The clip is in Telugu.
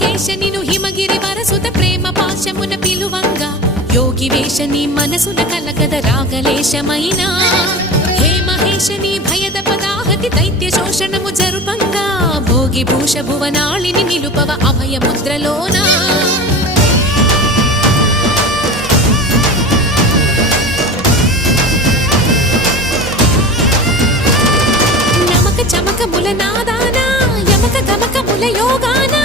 పులికేశ నిను హిమగిరి వరసుత ప్రేమ పాశమున పిలువంగా యోగి వేష నీ మనసున కలగద రాగలేశమైనా హే మహేశ నీ భయద పదాహతి దైత్య శోషణము జరుపంగా భోగి భూష భువనాళిని నిలుపవ అభయ ముద్రలోనా నమక చమక ముల నాదానా యమక గమక ముల యోగానా